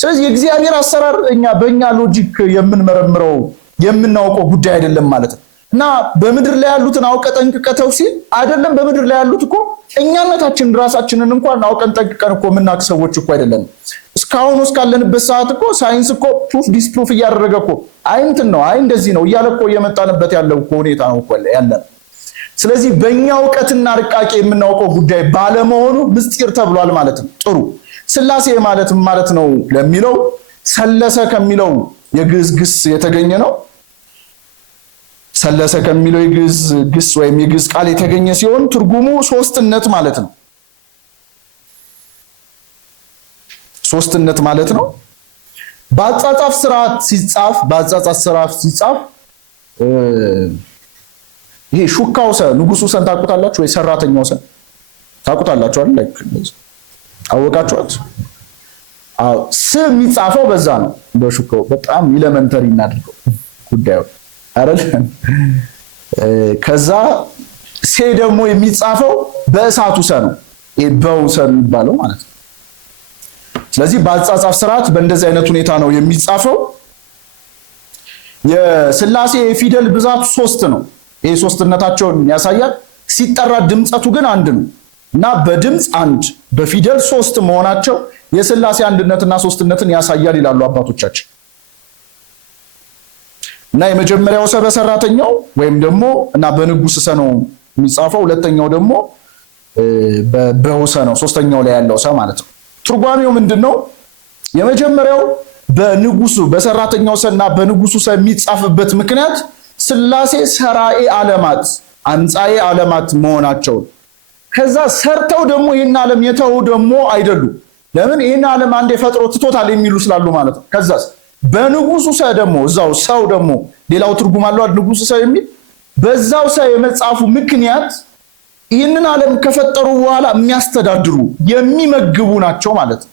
ስለዚህ የእግዚአብሔር አሰራር እኛ በእኛ ሎጂክ የምንመረምረው የምናውቀው ጉዳይ አይደለም ማለት ነው። እና በምድር ላይ ያሉትን አውቀህ ጠንቅቀህ ተው ሲል አይደለም። በምድር ላይ ያሉት እኮ እኛነታችን ራሳችንን እንኳን አውቀን ጠንቅቀን እኮ የምናውቅ ሰዎች እኮ አይደለም። እስካሁን እስካለንበት ሰዓት እኮ ሳይንስ እኮ ፕሩፍ ዲስፕሩፍ እያደረገ እኮ አይ እንትን ነው አይ እንደዚህ ነው እያለ እኮ እየመጣንበት ያለው እኮ ሁኔታ ነው እኮ ያለን። ስለዚህ በእኛ እውቀትና ርቃቄ የምናውቀው ጉዳይ ባለመሆኑ ምስጢር ተብሏል ማለት ነው። ጥሩ ሥላሴ ማለት ነው ለሚለው ሰለሰ ከሚለው የግዕዝ ግስ የተገኘ ነው። ሰለሰ ከሚለው የግዕዝ ግስ ወይም የግዕዝ ቃል የተገኘ ሲሆን ትርጉሙ ሶስትነት ማለት ነው። ሶስትነት ማለት ነው። በአጻጻፍ ስርዓት ሲጻፍ ይሄ ሹካው ሰ ንጉሱ ሰን ታውቁታላችሁ ወይ? ሰራተኛው ሰ ታውቁታላችሁ አይደል? አወቃችሁት? አዎ ስም የሚጻፈው በዛ ነው በሹካው። በጣም ኢሌመንተሪ እናድርገው ጉዳዩ አይደል? ከዛ ሴ ደግሞ የሚጻፈው በእሳቱ ሰ ነው። በው ሰ የሚባለው ማለት ነው። ስለዚህ በአጻጻፍ ስርዓት በእንደዚህ አይነት ሁኔታ ነው የሚጻፈው። የሥላሴ የፊደል ብዛቱ 3 ነው። ይሄ ሶስትነታቸውን ያሳያል። ሲጠራ ድምጸቱ ግን አንድ ነው እና በድምጽ አንድ በፊደል 3 መሆናቸው የሥላሴ አንድነትና ሶስትነትን ያሳያል ይላሉ አባቶቻችን። እና የመጀመሪያው ሰ በሰራተኛው ወይም ደግሞ እና በንጉስ ሰ ነው የሚጻፈው። ሁለተኛው ደግሞ በውሰ ነው፣ ሶስተኛው ላይ ያለው ሰ ማለት ነው። ትርጓሜው ምንድነው? የመጀመሪያው በንጉሱ በሰራተኛው ሰና በንጉሱ ሰ የሚጻፍበት ምክንያት ሥላሴ ሰራኤ ዓለማት አንጻኤ ዓለማት መሆናቸው። ከዛ ሰርተው ደግሞ ይህን ዓለም የተው ደግሞ አይደሉም። ለምን? ይህን ዓለም አንዴ ፈጥሮ ትቶታል የሚሉ ስላሉ ማለት ነው። ከዛስ በንጉሱ ሰ ደግሞ እዛው ሰው ደግሞ ሌላው ትርጉም አለው ንጉሱ ሰ የሚል በዛው ሰ የመጻፉ ምክንያት ይህንን ዓለም ከፈጠሩ በኋላ የሚያስተዳድሩ የሚመግቡ ናቸው ማለት ነው።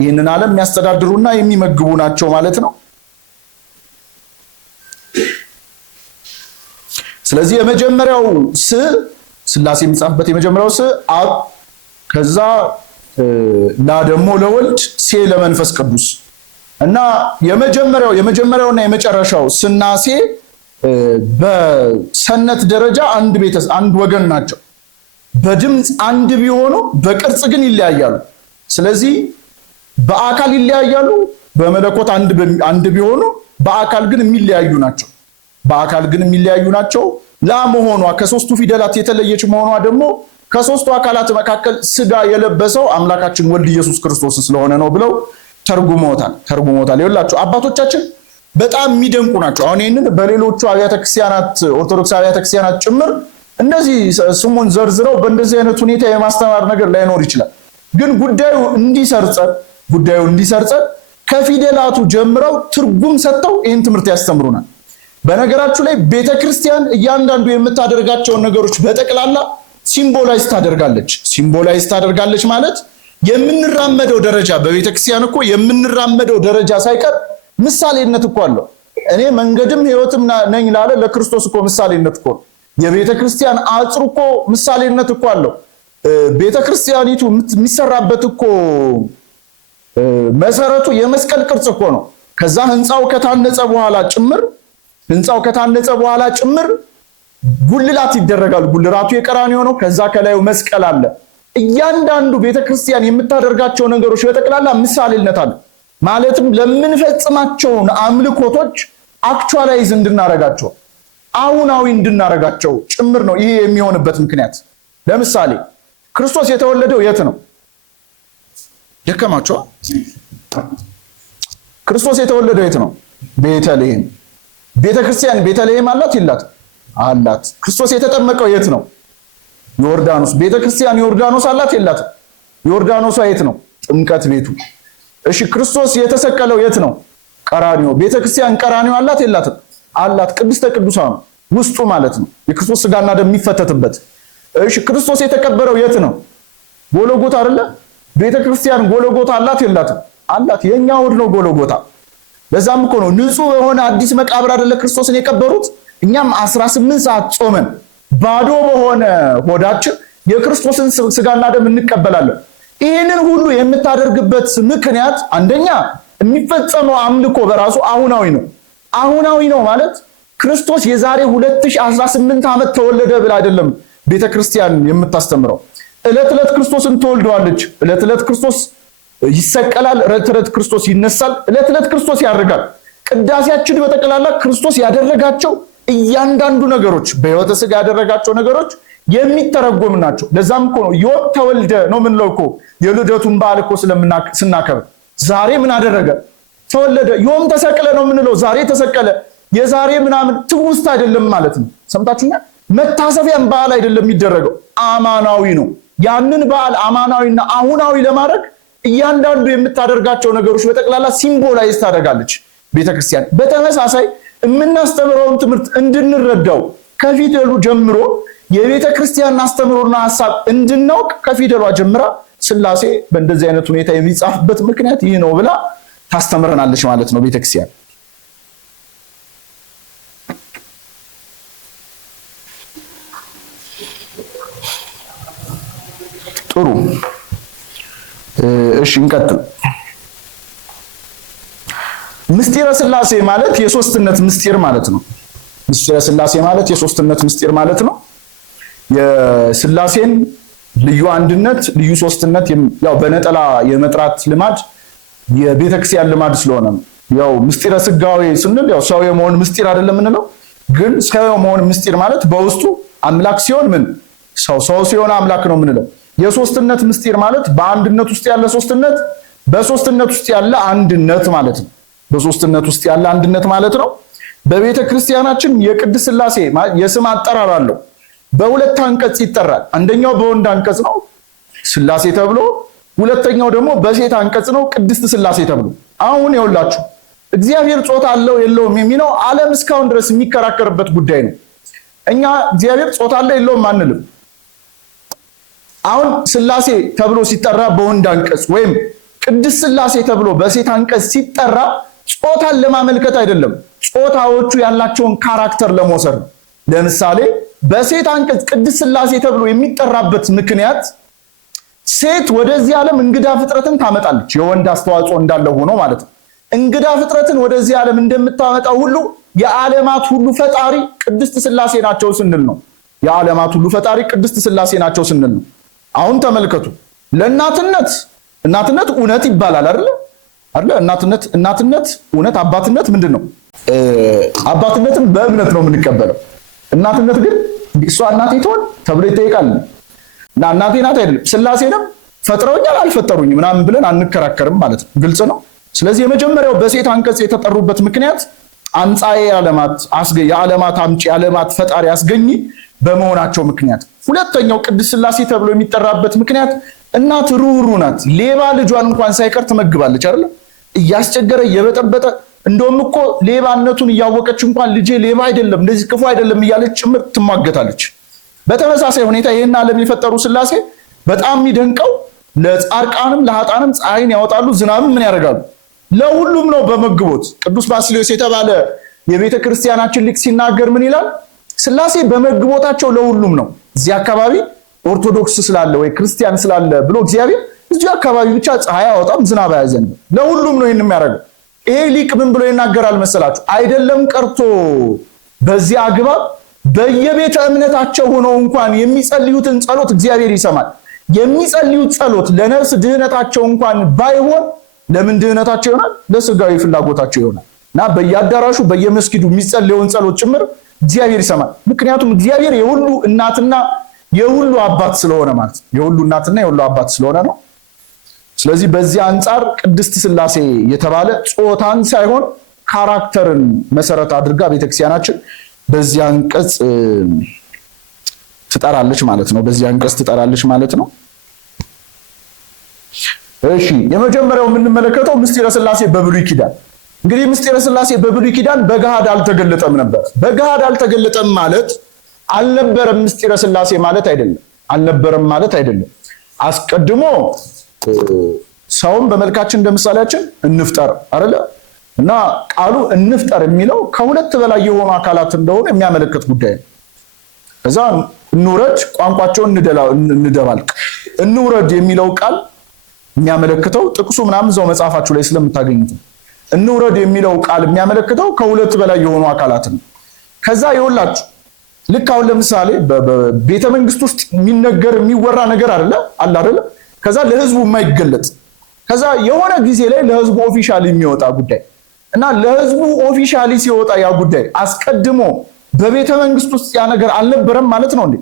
ይህንን ዓለም የሚያስተዳድሩና የሚመግቡ ናቸው ማለት ነው። ስለዚህ የመጀመሪያው ሥላሴ የሚጻፍበት የመጀመሪያው አብ፣ ከዛ ላ ደግሞ ለወልድ፣ ሴ ለመንፈስ ቅዱስ እና የመጀመሪያውና የመጨረሻው ስናሴ በሰነት ደረጃ አንድ ወገን ናቸው። በድምጽ አንድ ቢሆኑ በቅርጽ ግን ይለያያሉ። ስለዚህ በአካል ይለያያሉ። በመለኮት አንድ ቢሆኑ በአካል ግን የሚለያዩ ናቸው። ላ መሆኗ ከሶስቱ ፊደላት የተለየች መሆኗ ደግሞ ከሶስቱ አካላት መካከል ስጋ የለበሰው አምላካችን ወልድ ኢየሱስ ክርስቶስ ስለሆነ ነው ብለው ተርጉሞታል። ይኸውላችሁ አባቶቻችን በጣም የሚደንቁ ናቸው። አሁን ይህንን በሌሎቹ አብያተ ክርስቲያናት ኦርቶዶክስ አብያተ ክርስቲያናት ጭምር እንደዚህ ስሙን ዘርዝረው በእንደዚህ አይነት ሁኔታ የማስተማር ነገር ላይኖር ይችላል። ግን ጉዳዩ እንዲሰርጸን ከፊደላቱ ጀምረው ትርጉም ሰጥተው ይህን ትምህርት ያስተምሩናል። በነገራችሁ ላይ ቤተክርስቲያን እያንዳንዱ የምታደርጋቸውን ነገሮች በጠቅላላ ሲምቦላይዝ ታደርጋለች ማለት የምንራመደው ደረጃ በቤተክርስቲያን እኮ የምንራመደው ደረጃ ሳይቀር ምሳሌነት እኮ አለው። እኔ መንገድም ሕይወትም ነኝ ላለ ለክርስቶስ እኮ ምሳሌነት እኮ ነው። የቤተክርስቲያን አጽር እኮ ምሳሌነት እኮ አለው። ቤተክርስቲያኒቱ የሚሰራበት እኮ መሰረቱ የመስቀል ቅርጽ እኮ ነው። ከዛ ህንፃው ከታነጸ በኋላ ጭምር ጉልላት ይደረጋል። ጉልላቱ የቀራንዮ ነው። ከዛ ከላዩ መስቀል አለ። እያንዳንዱ ቤተክርስቲያን የምታደርጋቸው ነገሮች በጠቅላላ ምሳሌነት አለ። ማለትም ለምንፈጽማቸው አምልኮቶች አክቹዋላይዝ እንድናረጋቸው አሁናዊ እንድናረጋቸው ጭምር ነው። ይሄ የሚሆንበት ምክንያት ለምሳሌ ክርስቶስ የተወለደው የት ነው? ደከማቸው። ክርስቶስ የተወለደው የት ነው? ቤተልሔም። ቤተክርስቲያን ቤተልሔም አላት ይላት አላት። ክርስቶስ የተጠመቀው የት ነው? ዮርዳኖስ። ቤተክርስቲያን ዮርዳኖስ አላት ይላት። ዮርዳኖስ የት ነው? ጥምቀት ቤቱ። እሺ ክርስቶስ የተሰቀለው የት ነው? ቀራንዮ። ቤተክርስቲያን ቀራንዮ አላት ይላት አላት። ቅድስተ ቅዱሳን ውስጡ ማለት ነው የክርስቶስ ስጋና ደም የሚፈተትበት። እሺ ክርስቶስ የተቀበረው የት ነው? ጎልጎታ አይደለ? ቤተክርስቲያን ጎልጎታ አላት ይላት አላት። የኛ ሆድ ነው ጎልጎታ። ለዛም እኮ ነው ንጹህ የሆነ አዲስ መቃብር አይደለ ክርስቶስን የቀበሩት። እኛም 18 ሰዓት ጾመን ባዶ በሆነ ሆዳችን የክርስቶስን ስጋና ደም እንቀበላለን። ይህንን ሁሉ የምታደርግበት ምክንያት አንደኛ የሚፈጸመው አምልኮ በራሱ አሁናዊ ነው። አሁናዊ ነው ማለት ክርስቶስ የዛሬ 2018 ዓመት ተወለደ ብላ አይደለም ቤተክርስቲያን የምታስተምረው። ዕለት ዕለት ክርስቶስን ተወልደዋለች። ዕለት ዕለት ክርስቶስ ይሰቀላል። ዕለት ዕለት ክርስቶስ ይነሳል። ዕለት ዕለት ክርስቶስ ያደርጋል። ቅዳሴያችን በጠቅላላ ክርስቶስ ያደረጋቸው እያንዳንዱ ነገሮች በሕይወተ ሥጋ ያደረጋቸው ነገሮች የሚተረጎም ናቸው። ለዛም እኮ ነው ዮም ተወልደ ነው የምንለው እኮ የልደቱን በዓል እኮ ስናከብር ዛሬ ምን አደረገ? ተወለደ። ዮም ተሰቅለ ነው የምንለው ዛሬ ተሰቀለ። የዛሬ ምናምን ትውስት አይደለም ማለት ነው። ሰምታችሁኛል? መታሰቢያን በዓል አይደለም የሚደረገው፣ አማናዊ ነው። ያንን በዓል አማናዊና አሁናዊ ለማድረግ እያንዳንዱ የምታደርጋቸው ነገሮች በጠቅላላ ሲምቦላይዝ ታደርጋለች ቤተክርስቲያን። በተመሳሳይ የምናስተምረውን ትምህርት እንድንረዳው ከፊደሉ ጀምሮ የቤተክርስቲያን አስተምሮና ሐሳብ እንድናውቅ ከፊደሏ ጀምራ ሥላሴ በእንደዚህ አይነት ሁኔታ የሚጻፍበት ምክንያት ይህ ነው ብላ ታስተምረናለች ማለት ነው ቤተክርስቲያን። ጥሩ እሺ እንቀጥል። ምስጢረ ሥላሴ ማለት የሶስትነት ምስጢር ማለት ነው። ምስጢረ ሥላሴ ማለት የሶስትነት ምስጢር ማለት ነው። የሥላሴን ልዩ አንድነት ልዩ ሶስትነት ያው በነጠላ የመጥራት ልማድ የቤተክርስቲያን ልማድ ስለሆነ ነው። ያው ምስጢረ ሥጋዌ ስንል ያው ሰው የመሆን ምስጢር አይደለም የምንለው፣ ግን ሰው የመሆን ምስጢር ማለት በውስጡ አምላክ ሲሆን ምን ሰው ሲሆን አምላክ ነው የምንለው። የሶስትነት ምስጢር ማለት በአንድነት ውስጥ ያለ ሶስትነት፣ በሶስትነት ውስጥ ያለ አንድነት ማለት ነው። በሶስትነት ውስጥ ያለ አንድነት ማለት ነው። በቤተ ክርስቲያናችን የቅድስት ሥላሴ የስም አጠራር አለው። በሁለት አንቀጽ ይጠራል። አንደኛው በወንድ አንቀጽ ነው ሥላሴ ተብሎ፣ ሁለተኛው ደግሞ በሴት አንቀጽ ነው ቅድስት ሥላሴ ተብሎ። አሁን ይኸውላችሁ እግዚአብሔር ጾታ አለው የለውም የሚለው ዓለም እስካሁን ድረስ የሚከራከርበት ጉዳይ ነው። እኛ እግዚአብሔር ጾታ አለው የለውም አንልም። አሁን ሥላሴ ተብሎ ሲጠራ በወንድ አንቀጽ ወይም ቅድስት ሥላሴ ተብሎ በሴት አንቀጽ ሲጠራ ጾታን ለማመልከት አይደለም፣ ጾታዎቹ ያላቸውን ካራክተር ለመውሰድ ነው። ለምሳሌ በሴት አንቀጽ ቅድስት ሥላሴ ተብሎ የሚጠራበት ምክንያት ሴት ወደዚህ ዓለም እንግዳ ፍጥረትን ታመጣለች። የወንድ አስተዋጽኦ እንዳለው ሆኖ ማለት ነው። እንግዳ ፍጥረትን ወደዚህ ዓለም እንደምታመጣው ሁሉ የዓለማት ሁሉ ፈጣሪ ቅድስት ሥላሴ ናቸው ስንል ነው። የዓለማት ሁሉ ፈጣሪ ቅድስት ሥላሴ ናቸው ስንል ነው። አሁን ተመልከቱ። እናትነት እውነት ይባላል አይደለ? እናትነት እውነት፣ አባትነት ምንድን ነው? አባትነትን በእምነት ነው የምንቀበለው። እናትነት ግን እሷ እናቴ ትሆን ተብሎ ይጠይቃል እና እናቴ ናት አይደለም። ሥላሴንም ፈጥረውኛል አልፈጠሩኝ ምናምን ብለን አንከራከርም ማለት ነው። ግልጽ ነው። ስለዚህ የመጀመሪያው በሴት አንቀጽ የተጠሩበት ምክንያት አንጻኤ ዓለማት የዓለማት አምጪ የዓለማት ፈጣሪ አስገኝ በመሆናቸው ምክንያት። ሁለተኛው ቅድስት ሥላሴ ተብሎ የሚጠራበት ምክንያት እናት ሩህሩህ ናት። ሌባ ልጇን እንኳን ሳይቀር ትመግባለች አይደል? እያስቸገረ እየበጠበጠ እንደውም እኮ ሌባነቱን እያወቀች እንኳን ልጄ ሌባ አይደለም እንደዚህ ክፉ አይደለም እያለች ጭምር ትሟገታለች። በተመሳሳይ ሁኔታ ይህን ዓለም የፈጠሩ ሥላሴ በጣም የሚደንቀው ለጻድቃንም ለኃጥአንም ፀሐይን ያወጣሉ፣ ዝናብም ምን ያደርጋሉ? ለሁሉም ነው በመግቦት። ቅዱስ ባስልዮስ የተባለ የቤተ ክርስቲያናችን ሊቅ ሲናገር ምን ይላል? ሥላሴ በመግቦታቸው ለሁሉም ነው። እዚህ አካባቢ ኦርቶዶክስ ስላለ ወይ ክርስቲያን ስላለ ብሎ እግዚአብሔር እዚህ አካባቢ ብቻ ፀሐይ አያወጣም ዝናብ አያዘንብም፣ ለሁሉም ነው ይህን የሚያደርገው። ይሄ ሊቅ ምን ብሎ ይናገራል መሰላችሁ? አይደለም ቀርቶ በዚህ አግባብ በየቤተ እምነታቸው ሆነው እንኳን የሚጸልዩትን ጸሎት እግዚአብሔር ይሰማል። የሚጸልዩት ጸሎት ለነፍስ ድህነታቸው እንኳን ባይሆን ለምን ድህነታቸው ይሆናል? ለስጋዊ ፍላጎታቸው ይሆናል። እና በየአዳራሹ በየመስጊዱ የሚጸልየውን ጸሎት ጭምር እግዚአብሔር ይሰማል። ምክንያቱም እግዚአብሔር የሁሉ እናትና የሁሉ አባት ስለሆነ ማለት ነው። የሁሉ እናትና የሁሉ አባት ስለሆነ ነው። ስለዚህ በዚህ አንጻር ቅድስት ሥላሴ የተባለ ጾታን ሳይሆን ካራክተርን መሰረት አድርጋ ቤተክርስቲያናችን በዚህ አንቀጽ ትጠራለች ማለት ነው። በዚህ አንቀጽ ትጠራለች ማለት ነው። እሺ የመጀመሪያው የምንመለከተው ምስጢረ ሥላሴ በብሉይ ኪዳን። እንግዲህ ምስጢረ ሥላሴ በብሉይ ኪዳን በገሃድ አልተገለጠም ነበር። በገሃድ አልተገለጠም ማለት አልነበረም ምስጢረ ሥላሴ ማለት አይደለም። አልነበረም ማለት አይደለም። አስቀድሞ ሰውን በመልካችን እንደምሳሌያችን እንፍጠር አይደለ? እና ቃሉ እንፍጠር የሚለው ከሁለት በላይ የሆኑ አካላት እንደሆነ የሚያመለክት ጉዳይ ነው። ከዛ እንውረድ ቋንቋቸውን እንደባልቅ እንውረድ የሚለው ቃል የሚያመለክተው ጥቅሱ ምናምን እዛው መጽሐፋችሁ ላይ ስለምታገኙት እንውረድ የሚለው ቃል የሚያመለክተው ከሁለት በላይ የሆኑ አካላትን ነው። ከዛ ይወላችሁ ልክ አሁን ለምሳሌ በቤተ መንግስት ውስጥ የሚነገር የሚወራ ነገር አለ አይደለ? ከዛ ለህዝቡ የማይገለጥ ከዛ የሆነ ጊዜ ላይ ለህዝቡ ኦፊሻሊ የሚወጣ ጉዳይ እና ለህዝቡ ኦፊሻሊ ሲወጣ ያ ጉዳይ አስቀድሞ በቤተ መንግስት ውስጥ ያ ነገር አልነበረም ማለት ነው እንዴ?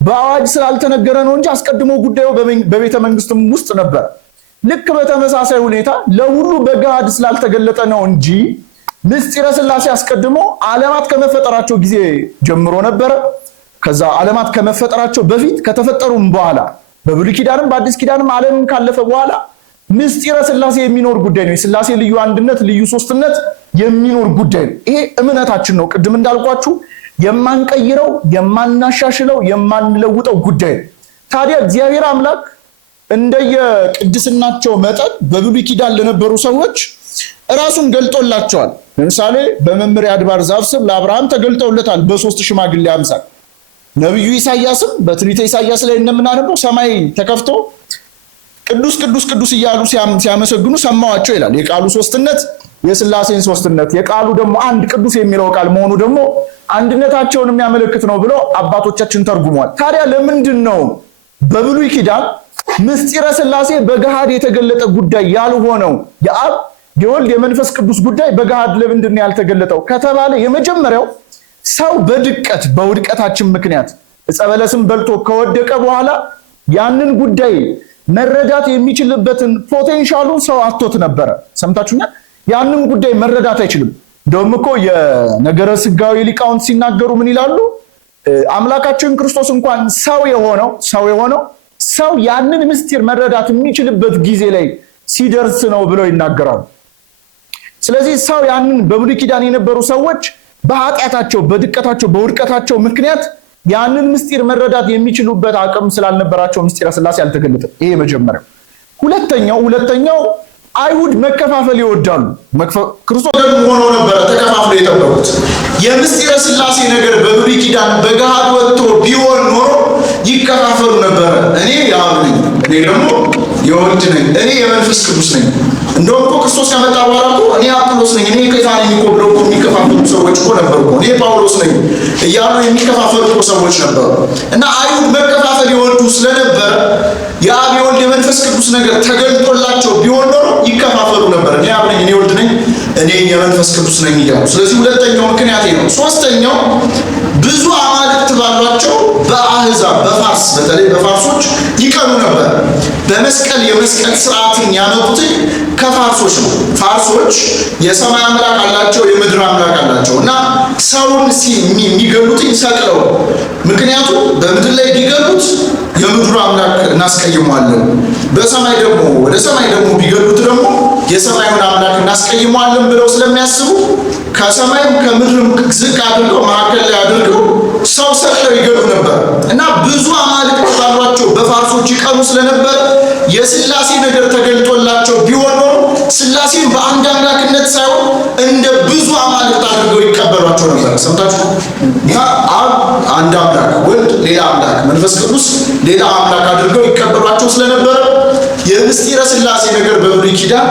በአዋጅ ስላልተነገረ ነው እንጂ አስቀድሞ ጉዳዩ በቤተ መንግስትም ውስጥ ነበር። ልክ በተመሳሳይ ሁኔታ ለሁሉ በገሃድ ስላልተገለጠ ነው እንጂ ምስጢረ ሥላሴ አስቀድሞ ዓለማት ከመፈጠራቸው ጊዜ ጀምሮ ነበረ። ከዛ ዓለማት ከመፈጠራቸው በፊት ከተፈጠሩም በኋላ በብሉይ ኪዳንም በአዲስ ኪዳንም ዓለም ካለፈ በኋላ ምስጢረ ሥላሴ የሚኖር ጉዳይ ነው። የሥላሴ ልዩ አንድነት ልዩ ሶስትነት የሚኖር ጉዳይ ነው። ይሄ እምነታችን ነው። ቅድም እንዳልኳችሁ የማንቀይረው የማናሻሽለው የማንለውጠው ጉዳይ ነው። ታዲያ እግዚአብሔር አምላክ እንደየቅድስናቸው መጠን በብሉይ ኪዳን ለነበሩ ሰዎች ራሱን ገልጦላቸዋል። ለምሳሌ በመምሪያ አድባር ዛፍ ስር ለአብርሃም ተገልጦለታል በሶስት ሽማግሌ አምሳል። ነብዩ ኢሳያስም በትንቢተ ኢሳያስ ላይ እንደምናነበው ሰማይ ተከፍቶ ቅዱስ ቅዱስ ቅዱስ እያሉ ሲያመሰግኑ ሰማዋቸው ይላል። የቃሉ ሶስትነት የሥላሴን ሶስትነት የቃሉ ደግሞ አንድ ቅዱስ የሚለው ቃል መሆኑ ደግሞ አንድነታቸውን የሚያመለክት ነው ብለው አባቶቻችን ተርጉመዋል። ታዲያ ለምንድን ነው በብሉይ ኪዳን ምስጢረ ሥላሴ በገሃድ የተገለጠ ጉዳይ ያልሆነው የአብ የወልድ የመንፈስ ቅዱስ ጉዳይ በገሃድ ለምንድን ነው ያልተገለጠው ከተባለ የመጀመሪያው ሰው በውድቀታችን ምክንያት ዕፀ በለስን በልቶ ከወደቀ በኋላ ያንን ጉዳይ መረዳት የሚችልበትን ፖቴንሻሉን ሰው አጥቶት ነበረ። ሰምታችሁኛል? ያንን ጉዳይ መረዳት አይችልም። እንደውም እኮ የነገረ ሥጋዌ ሊቃውንት ሲናገሩ ምን ይላሉ? አምላካችን ክርስቶስ እንኳን ሰው የሆነው ሰው ያንን ምስጢር መረዳት የሚችልበት ጊዜ ላይ ሲደርስ ነው ብለው ይናገራሉ። ስለዚህ ሰው ያንን በብሉይ ኪዳን የነበሩ ሰዎች በኃጢአታቸው በድቀታቸው በውድቀታቸው ምክንያት ያንን ምስጢር መረዳት የሚችሉበት አቅም ስላልነበራቸው ምስጢረ ሥላሴ አልተገለጠም። ይሄ መጀመሪያው። ሁለተኛው አይሁድ መከፋፈል ይወዳሉ። ክርስቶስ ደግሞ ሆኖ ነበር ተከፋፍለው የጠበቁት። የምስጢረ ሥላሴ ነገር በብሉይ ኪዳን በገሃድ ወጥቶ ቢሆን ኖሮ ይከፋፈሉ ነበር። እኔ የአብ ነኝ፣ እኔ ደግሞ የወልድ ነኝ፣ እኔ የመንፈስ ቅዱስ ነኝ። እንደውም እኮ ክርስቶስ ከመጣ በኋላ እኮ እኔ አጵሎስ ነኝ፣ እኔ ኬፋ ነኝ እኮ ብለው የሚከፋፈሉ ሰዎች እኮ ነበሩ። እኔ ጳውሎስ ነኝ እያሉ የሚከፋፈሉ ሰዎች ነበሩ። እና አይሁድ መከፋፈል ይወዱ ስለነበረ የአብ የወልድ የመንፈስ ቅዱስ ነገር ተገልጦላቸው ቢሆን ኖሮ ይከፋፈሉ ነበር። እኔ አብ ነኝ፣ እኔ ወልድ ነኝ፣ እኔ የመንፈስ ቅዱስ ነኝ እያሉ። ስለዚህ ሁለተኛው ምክንያት ነው። ሶስተኛው ብዙ አማልክት ባሏቸው በአህዛብ በፋርስ በተለይ በፋርሶች ይቀኑ ነበር። በመስቀል የመስቀል ስርዓትን ያመጡት ከፋርሶች ነው። ፋርሶች የሰማይ አምላክ አላቸው፣ የምድር አምላክ አላቸው እና ሰውን የሚገሉት ሰቅለው፣ ምክንያቱም በምድር ላይ ቢገሉት የምድሩ አምላክ እናስቀይመዋለን፣ በሰማይ ደግሞ ወደ ሰማይ ደግሞ ቢገሉት ደግሞ የሰማዩን አምላክ እናስቀይመዋለን ብለው ስለሚያስቡ ከሰማይም ከምድርም ዝቅ አድርገው መካከል ላይ አድርገው ሰው ሰቅለው ይገሉ ነበር እና ብዙ አማልክት ባሏቸው በፋርሶች ይቀኑ ስለነበር የሥላሴ ነገር ተገልጦላቸው ቢሆን ኖሮ ሥላሴን በአንድ አምላክነት ሳይሆን እንደ ብዙ አማልክት አድርገው ይቀበሏቸው ነበር። ሰምታችሁ? ያ አብ አንድ አምላክ፣ ወልድ ሌላ አምላክ፣ መንፈስ ቅዱስ ሌላ አምላክ አድርገው ይቀበሏቸው ስለነበረ የምስጢረ ሥላሴ ነገር በብሉይ ኪዳን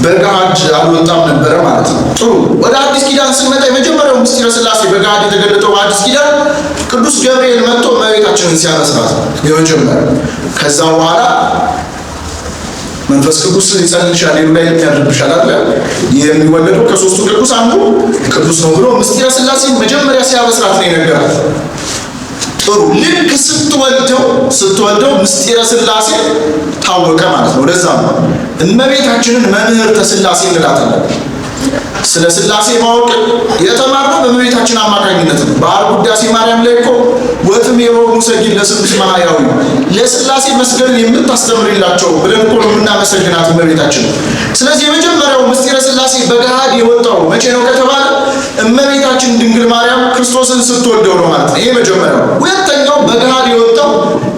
በገሃድ አልወጣም ነበረ ማለት ነው። ጥሩ። ወደ አዲስ ኪዳን ስንመጣ የመጀመሪያው ምስጢረ ሥላሴ በገሃድ የተገለጠው በአዲስ ኪዳን ቅዱስ ገብርኤል መጥቶ እመቤታችንን ሲያበስራት የመጀመሪያው። ከዛ በኋላ መንፈስ ቅዱስ ይጸልልሻል፣ ሌሉ ላይ የሚያደርግሻል አለ። የሚወለደው ከሶስቱ ቅዱስ አንዱ ቅዱስ ነው ብሎ ምስጢረ ሥላሴን መጀመሪያ ሲያበስራት ነው የነገራት። ጥሩ። ልክ ስትወልደው ምስጢረ ሥላሴ ታወቀ ማለት ነው። ለዛ ነው እመቤታችንን መምህርተ ሥላሴ እንላታለን። ስለ ሥላሴ ማወቅ የተማርነው በእመቤታችን አማካኝነት ነው። በዓለ ውዳሴ ማርያም ላይ እኮ ወትሜሮሙ ሰጊድ ለስሉስ ማሕያዊ ለሥላሴ መስገድን የምታስተምርላቸው ብለን እኮ ነው የምናመሰግናት እመቤታችን። ስለዚህ የመጀመሪያው ምስጢረ ሥላሴ በገሃድ የወጣው መቼ ነው ከተባለ እመቤታችን ድንግል ማርያም ክርስቶስን ስትወልደው ነው ማለት ነው። ይሄ መጀመሪያው። ሁለተኛው በገሃድ የወጣው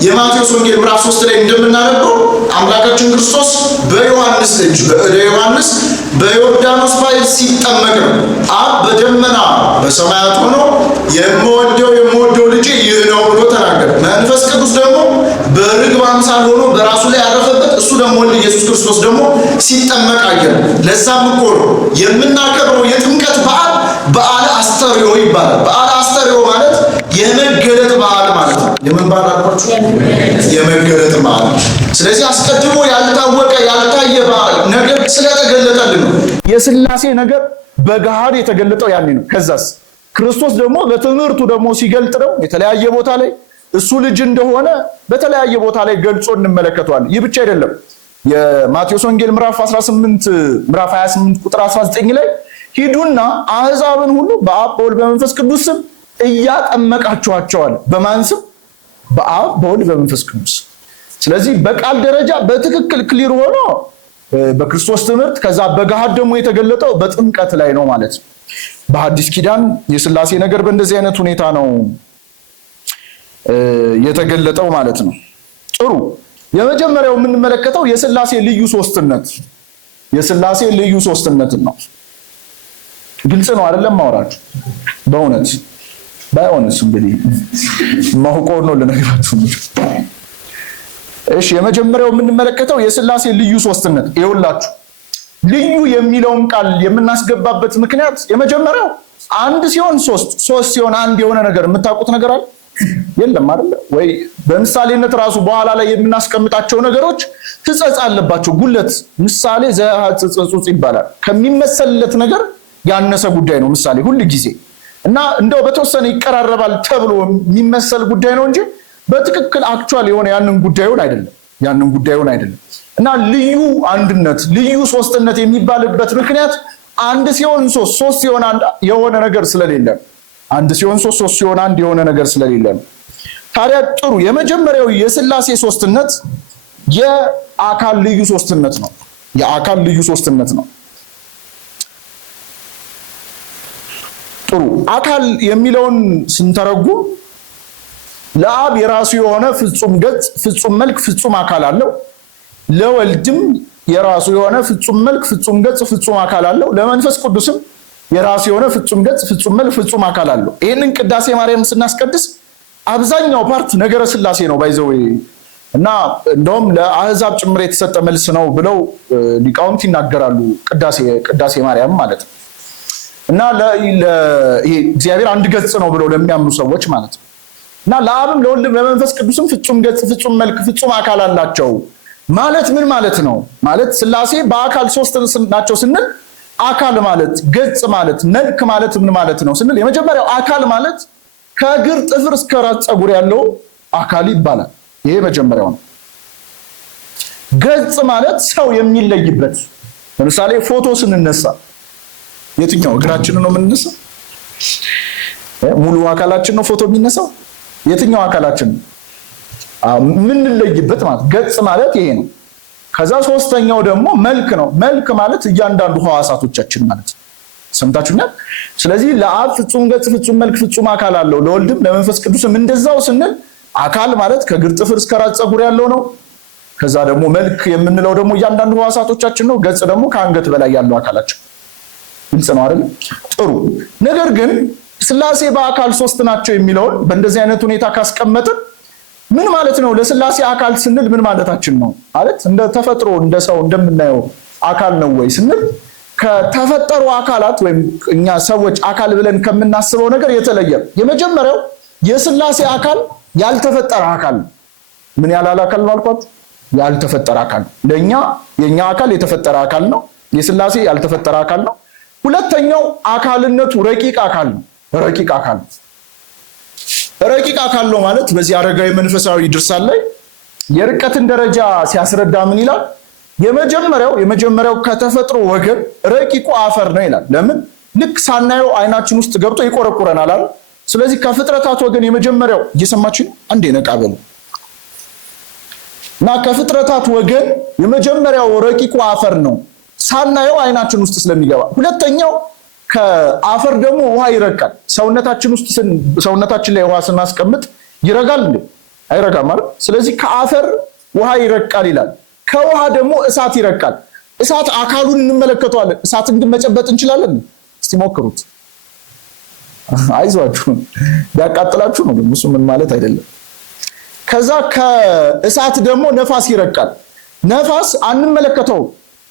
የማቴዎስ ወንጌል ምዕራፍ 3 ላይ እንደምናነበው አምላካችን ክርስቶስ በዮሐንስ እጅ በእደ ዮሐንስ በዮርዳኖስ ባሕር ሲጠመቅ ነው። አብ በደመና በሰማያት ሆኖ የምወደው ልጄ ይህ ነው ብሎ ተናገረ። መንፈስ ቅዱስ ደግሞ በርግብ አምሳል ሆኖ በራሱ ላይ ያረፈበት እሱ ደግሞ ወልድ ኢየሱስ ክርስቶስ ደግሞ ሲጠመቅ አየን። ለዛም እኮ ነው የምናከብረው የጥምቀት በዓል በዓለ አስተርእዮ ይባላል። በዓለ አስተርእዮ ማለት የመገለጥ በዓል ማለት ነው። የምን በዓል አልኳችሁ? የመገለጥ በዓል። ስለዚህ አስቀድሞ ያልታወቀ ያልታየ በዓል ነገር ስለተገለጠልን ነው። የሥላሴ ነገር በገሃድ የተገለጠው ያኔ ነው። ከዛስ ክርስቶስ ደግሞ በትምህርቱ ደግሞ ሲገልጥ ነው የተለያየ ቦታ ላይ እሱ ልጅ እንደሆነ በተለያየ ቦታ ላይ ገልጾ እንመለከተዋለን። ይህ ብቻ አይደለም። የማቴዎስ ወንጌል ምዕራፍ 28 ቁጥር 19 ላይ ሂዱና አሕዛብን ሁሉ በአብ በወልድ በመንፈስ ቅዱስ ስም እያጠመቃችኋቸዋል። በማን ስም? በአብ በወልድ በመንፈስ ቅዱስ። ስለዚህ በቃል ደረጃ በትክክል ክሊር ሆኖ በክርስቶስ ትምህርት፣ ከዛ በገሃድ ደግሞ የተገለጠው በጥምቀት ላይ ነው ማለት ነው። በሐዲስ ኪዳን የሥላሴ ነገር በእንደዚህ አይነት ሁኔታ ነው የተገለጠው ማለት ነው። ጥሩ። የመጀመሪያው የምንመለከተው የሥላሴ ልዩ ሶስትነት፣ የሥላሴ ልዩ ሶስትነትን ነው። ግልጽ ነው አይደለም? ማውራችሁ በእውነት ባይሆንስ እንግዲህ ማውቀው ነው ለነገራችሁ። እሺ፣ የመጀመሪያው የምንመለከተው የሥላሴ ልዩ ሶስትነት። ይኸውላችሁ ልዩ የሚለውን ቃል የምናስገባበት ምክንያት የመጀመሪያው አንድ ሲሆን ሶስት ሲሆን አንድ የሆነ ነገር የምታውቁት ነገር አለ የለም አይደለ ወይ? በምሳሌነት ራሱ በኋላ ላይ የምናስቀምጣቸው ነገሮች ሕጸጽ አለባቸው። ጉለት ምሳሌ ዘሕጸጽ ይባላል። ከሚመሰልለት ነገር ያነሰ ጉዳይ ነው ምሳሌ ሁሉ ጊዜ እና እንደው በተወሰነ ይቀራረባል ተብሎ የሚመሰል ጉዳይ ነው እንጂ በትክክል አክቹዋል የሆነ ያንን ጉዳዩን አይደለም። እና ልዩ አንድነት ልዩ ሶስትነት የሚባልበት ምክንያት አንድ ሲሆን ሶስት ሲሆን አንድ የሆነ ነገር ስለሌለ፣ አንድ ሲሆን ሶስት ሲሆን አንድ የሆነ ነገር ስለሌለ ነው። ታዲያ ጥሩ፣ የመጀመሪያው የሥላሴ ሶስትነት የአካል ልዩ ሶስትነት ነው። የአካል ልዩ ሶስትነት ነው። ጥሩ፣ አካል የሚለውን ስንተረጉም ለአብ የራሱ የሆነ ፍጹም ገጽ፣ ፍጹም መልክ፣ ፍጹም አካል አለው። ለወልድም የራሱ የሆነ ፍጹም መልክ፣ ፍጹም ገጽ፣ ፍጹም አካል አለው። ለመንፈስ ቅዱስም የራሱ የሆነ ፍጹም ገጽ፣ ፍጹም መልክ፣ ፍጹም አካል አለው። ይህንን ቅዳሴ ማርያም ስናስቀድስ አብዛኛው ፓርት ነገረ ሥላሴ ነው ባይዘው እና እንደውም ለአሕዛብ ጭምር የተሰጠ መልስ ነው ብለው ሊቃውንት ይናገራሉ። ቅዳሴ ማርያም ማለት ነው እና ይሄ እግዚአብሔር አንድ ገጽ ነው ብለው ለሚያምኑ ሰዎች ማለት ነው እና ለአብም ለወልድም ለመንፈስ ቅዱስም ፍጹም ገጽ፣ ፍጹም መልክ፣ ፍጹም አካል አላቸው ማለት ምን ማለት ነው? ማለት ሥላሴ በአካል ሶስት ናቸው ስንል አካል ማለት ገጽ ማለት መልክ ማለት ምን ማለት ነው ስንል የመጀመሪያው አካል ማለት ከእግር ጥፍር እስከ ራስ ፀጉር ያለው አካል ይባላል። ይሄ መጀመሪያው ነው። ገጽ ማለት ሰው የሚለይበት፣ ለምሳሌ ፎቶ ስንነሳ የትኛው እግራችንን ነው የምንነሳው? ሙሉ አካላችን ነው ፎቶ የሚነሳው? የትኛው አካላችን የምንለይበት ማለት ገጽ ማለት ይሄ ነው። ከዛ ሶስተኛው ደግሞ መልክ ነው። መልክ ማለት እያንዳንዱ ሕዋሳቶቻችን ማለት ነው። ሰምታችሁኛል? ስለዚህ ለአብ ፍጹም ገጽ፣ ፍጹም መልክ፣ ፍጹም አካል አለው። ለወልድም ለመንፈስ ቅዱስም እንደዛው ስንል አካል ማለት ከእግር ጥፍር እስከ ራስ ፀጉር ያለው ነው። ከዛ ደግሞ መልክ የምንለው ደግሞ እያንዳንዱ ሕዋሳቶቻችን ነው። ገጽ ደግሞ ከአንገት በላይ ያለው አካላችን። ግልጽ ነው አይደል? ጥሩ። ነገር ግን ሥላሴ በአካል ሶስት ናቸው የሚለውን በእንደዚህ አይነት ሁኔታ ካስቀመጥን ምን ማለት ነው? ለሥላሴ አካል ስንል ምን ማለታችን ነው? ማለት እንደ ተፈጥሮ እንደ ሰው እንደምናየው አካል ነው ወይ ስንል ከተፈጠሩ አካላት ወይም እኛ ሰዎች አካል ብለን ከምናስበው ነገር የተለየ። የመጀመሪያው የሥላሴ አካል ያልተፈጠረ አካል ነው። ምን ያላል አካል ነው አልኳት? ያልተፈጠረ አካል። ለኛ የኛ አካል የተፈጠረ አካል ነው። የሥላሴ ያልተፈጠረ አካል ነው። ሁለተኛው አካልነቱ ረቂቅ አካል ነው። ረቂቅ አካል ነው። ረቂቅ አካል ነው ማለት በዚህ አረጋዊ መንፈሳዊ ድርሳን ላይ የርቀትን ደረጃ ሲያስረዳ ምን ይላል? የመጀመሪያው ከተፈጥሮ ወገን ረቂቁ አፈር ነው ይላል። ለምን? ልክ ሳናየው አይናችን ውስጥ ገብቶ ይቆረቁረናል አይደል? ስለዚህ ከፍጥረታት ወገን የመጀመሪያው እየሰማችሁ አንዴ ነቃ በሉ እና ከፍጥረታት ወገን የመጀመሪያው ረቂቁ አፈር ነው ሳናየው አይናችን ውስጥ ስለሚገባ። ሁለተኛው ከአፈር ደግሞ ውሃ ይረቃል። ሰውነታችን ላይ ውሃ ስናስቀምጥ ይረጋል እንዴ? አይረጋም አይደል? ስለዚህ ከአፈር ውሃ ይረቃል ይላል። ከውሃ ደግሞ እሳት ይረቃል። እሳት አካሉን እንመለከተዋለን። እሳትን ግን መጨበጥ እንችላለን? እስቲ ሞክሩት። አይዟችሁ ቢያቃጥላችሁ ነው፣ እሱ ምን ማለት አይደለም። ከዛ ከእሳት ደግሞ ነፋስ ይረቃል። ነፋስ አንመለከተው።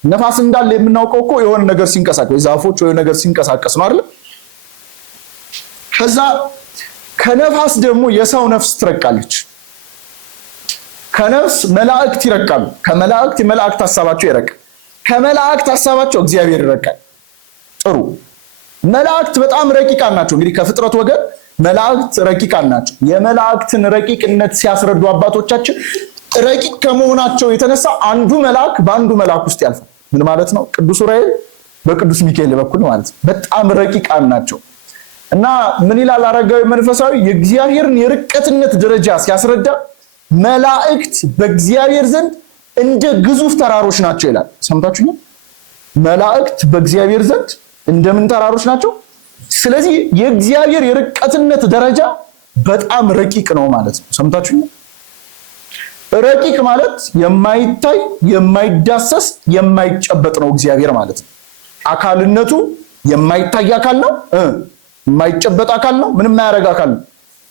ነፋስ እንዳለ የምናውቀው እኮ የሆነ ነገር ሲንቀሳቀስ ወይ ዛፎች ወይ ነገር ሲንቀሳቀስ ነው አይደል? ከዛ ከነፋስ ደግሞ የሰው ነፍስ ትረቃለች። ከነፍስ መላእክት ይረቃሉ። ከመላእክት የመላእክት ሐሳባቸው ይረቃል። ከመላእክት ሐሳባቸው እግዚአብሔር ይረቃል። ጥሩ። መላእክት በጣም ረቂቃን ናቸው። እንግዲህ ከፍጥረት ወገን መላእክት ረቂቃን ናቸው። የመላእክትን ረቂቅነት ሲያስረዱ አባቶቻችን ረቂቅ ከመሆናቸው የተነሳ አንዱ መልአክ በአንዱ መልአክ ውስጥ ያልፋል። ምን ማለት ነው? ቅዱስ ዑራኤል በቅዱስ ሚካኤል በኩል ማለት ነው። በጣም ረቂቃን ናቸው እና ምን ይላል አረጋዊ መንፈሳዊ የእግዚአብሔርን የርቀትነት ደረጃ ሲያስረዳ መላእክት በእግዚአብሔር ዘንድ እንደ ግዙፍ ተራሮች ናቸው ይላል። ሰምታችሁኝ? መላእክት በእግዚአብሔር ዘንድ እንደምን ተራሮች ናቸው? ስለዚህ የእግዚአብሔር የርቀትነት ደረጃ በጣም ረቂቅ ነው ማለት ነው። ሰምታችሁኝ? ረቂቅ ማለት የማይታይ የማይዳሰስ የማይጨበጥ ነው እግዚአብሔር ማለት ነው። አካልነቱ የማይታይ አካል ነው፣ የማይጨበጥ አካል ነው፣ ምንም የማያደርግ አካል ነው፣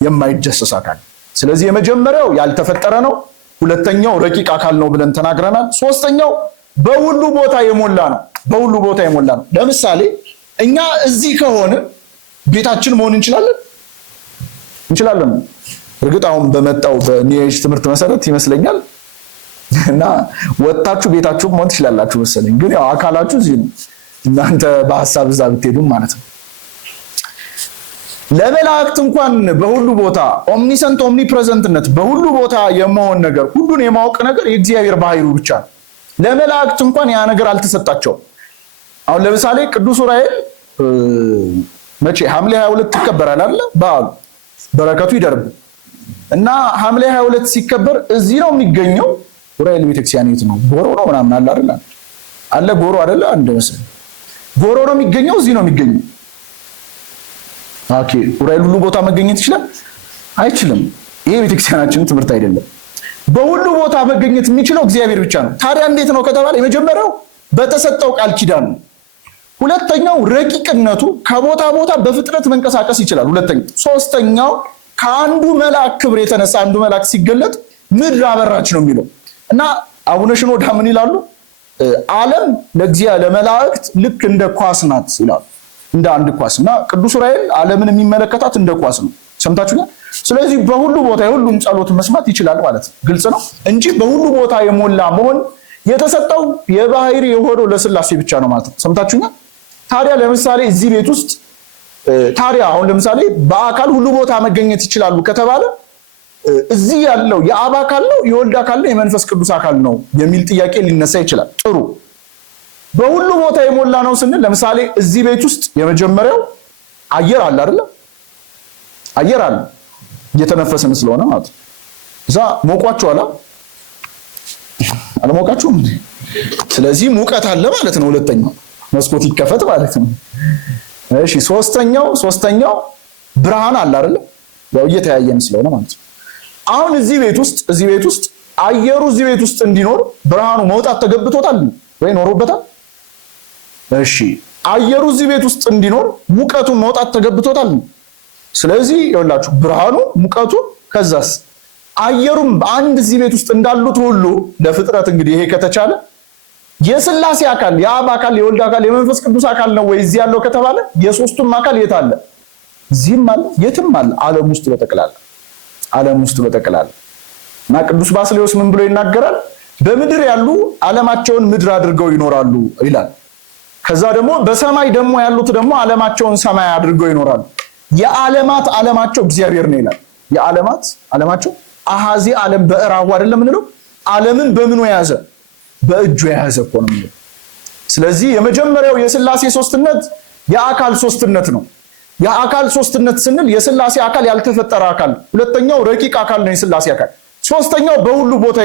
የማይዳሰስ አካል። ስለዚህ የመጀመሪያው ያልተፈጠረ ነው፣ ሁለተኛው ረቂቅ አካል ነው ብለን ተናግረናል። ሶስተኛው በሁሉ ቦታ የሞላ ነው። በሁሉ ቦታ የሞላ ነው። ለምሳሌ እኛ እዚህ ከሆነ ቤታችን መሆን እንችላለን። እርግጥ አሁን በመጣው በኒውኤጅ ትምህርት መሰረት ይመስለኛል እና ወጣችሁ ቤታችሁ መሆን ትችላላችሁ መሰለኝ። ግን ያው አካላችሁ እዚህ ነው። እናንተ በሐሳብ እዛ ብትሄዱም ማለት ነው። ለመላእክት እንኳን በሁሉ ቦታ ኦምኒሰንት ኦምኒፕሬዘንትነት በሁሉ ቦታ የመሆን ነገር ሁሉን የማወቅ ነገር የእግዚአብሔር ባህሪው ብቻ ነው። ለመላእክት እንኳን ያ ነገር አልተሰጣቸውም። አሁን ለምሳሌ ቅዱስ ዑራኤል መቼ ሐምሌ 22 ይከበራል አይደል? በዓሉ በረከቱ ይደርብ እና ሐምሌ 22 ሲከበር እዚህ ነው የሚገኘው። ዑራኤል ቤተክርስቲያን የት ነው? ጎሮ ነው ምናምን አለ አይደል? አለ ጎሮ አይደል? አንድ መስል ጎሮ ነው የሚገኘው፣ እዚህ ነው የሚገኘው። ኦኬ ዑራኤል ሁሉ ቦታ መገኘት ይችላል? አይችልም። ይሄ ቤተክርስቲያናችን ትምህርት አይደለም። በሁሉ ቦታ መገኘት የሚችለው እግዚአብሔር ብቻ ነው። ታዲያ እንዴት ነው ከተባለ የመጀመሪያው በተሰጠው ቃል ኪዳን ነው። ሁለተኛው ረቂቅነቱ ከቦታ ቦታ በፍጥነት መንቀሳቀስ ይችላል። ሁለተኛው ሶስተኛው ከአንዱ መልአክ ክብር የተነሳ አንዱ መልአክ ሲገለጥ ምድር አበራች ነው የሚለው እና አቡነ ሽኖዳ ምን ይላሉ? ዓለም ለመላእክት ልክ እንደ ኳስ ናት ይላሉ። እንደ አንድ ኳስ እና ቅዱስ ዑራኤል ዓለምን የሚመለከታት እንደ ኳስ ነው። ሰምታችሁኛል? ስለዚህ በሁሉ ቦታ የሁሉም ጸሎት መስማት ይችላል ማለት ነው። ግልጽ ነው እንጂ በሁሉ ቦታ የሞላ መሆን የተሰጠው የባህሪ የሆነው ለሥላሴ ብቻ ነው ማለት ነው። ሰምታችሁኛል? ታዲያ ለምሳሌ እዚህ ቤት ውስጥ ታዲያ አሁን ለምሳሌ በአካል ሁሉ ቦታ መገኘት ይችላሉ ከተባለ እዚህ ያለው የአብ አካል ነው፣ የወልድ አካል ነው፣ የመንፈስ ቅዱስ አካል ነው የሚል ጥያቄ ሊነሳ ይችላል። ጥሩ በሁሉ ቦታ የሞላ ነው ስንል ለምሳሌ እዚህ ቤት ውስጥ የመጀመሪያው አየር አለ አይደል? አየር አለ እየተነፈስን ስለሆነ ማለት ነው። እዛ ሞቋችኋል አልሞቃችሁም? ስለዚህ ሙቀት አለ ማለት ነው። ሁለተኛው መስኮት ይከፈት ማለት ነው። እሺ ሶስተኛው ብርሃን አለ አይደል? ያው እየተያየን ስለሆነ ማለት ነው። አሁን እዚህ ቤት ውስጥ አየሩ እዚህ ቤት ውስጥ እንዲኖር ብርሃኑ መውጣት ተገብቶታል ወይ ኖሮበታል? እሺ አየሩ እዚህ ቤት ውስጥ እንዲኖር ሙቀቱ መውጣት ተገብቶታል። ስለዚህ ይኸውላችሁ ብርሃኑ ሙቀቱ ከዛስ አየሩም በአንድ እዚህ ቤት ውስጥ እንዳሉት ሁሉ ለፍጥረት እንግዲህ ይሄ ከተቻለ የሥላሴ አካል የአብ አካል የወልድ አካል የመንፈስ ቅዱስ አካል ነው ወይ እዚህ ያለው ከተባለ የሶስቱም አካል የት አለ? እዚህም አለ የትም አለ። ዓለም ውስጥ በጠቅላላ እና ቅዱስ ባስልዮስ ምን ብሎ ይናገራል? በምድር ያሉ ዓለማቸውን ምድር አድርገው ይኖራሉ ይላል። ከዛ ደግሞ በሰማይ ደግሞ ያሉት ደግሞ ዓለማቸውን ሰማይ አድርገው ይኖራሉ። የዓለማት ዓለማቸው እግዚአብሔር ነው ይላል። የዓለማት ዓለማቸው አሃዚ ዓለም በእራሁ አይደለም እንለው። ዓለምን በምኑ የያዘ? በእጁ የያዘ እኮ ነው የሚለው። ስለዚህ የመጀመሪያው የሥላሴ ሶስትነት የአካል ሶስትነት ነው። የአካል ሶስትነት ስንል የሥላሴ አካል ያልተፈጠረ አካል፣ ሁለተኛው ረቂቅ አካል ነው የሥላሴ አካል፣ ሶስተኛው በሁሉ ቦታ